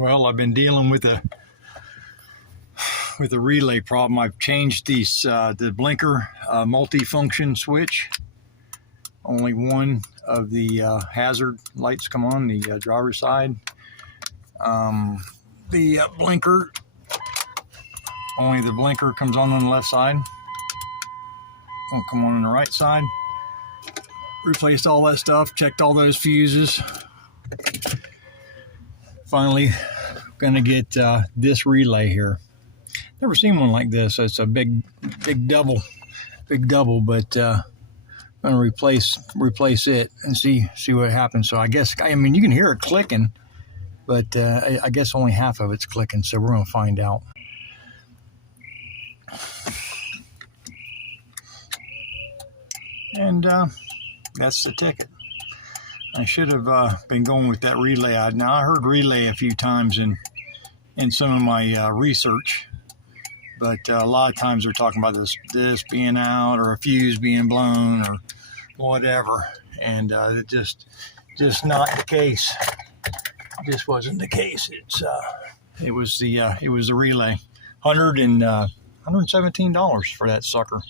Well, I've been dealing with a relay problem. I've changed these the blinker multi-function switch. Only one of the hazard lights come on the driver's side. The blinker, only the blinker comes on the left side. Won't come on the right side. Replaced all that stuff, checked all those fuses. Finally, gonna get this relay here. Never seen one like this. It's a big double, but gonna replace it and see what happens. So I guess, I mean, you can hear it clicking, but I guess only half of it's clicking. So we're gonna find out. And that's the ticket. I should have been going with that relay. Now I heard relay a few times in some of my research, but a lot of times they're talking about this being out or a fuse being blown or whatever, and it just not the case. This wasn't the case. It was the relay. $117 for that sucker.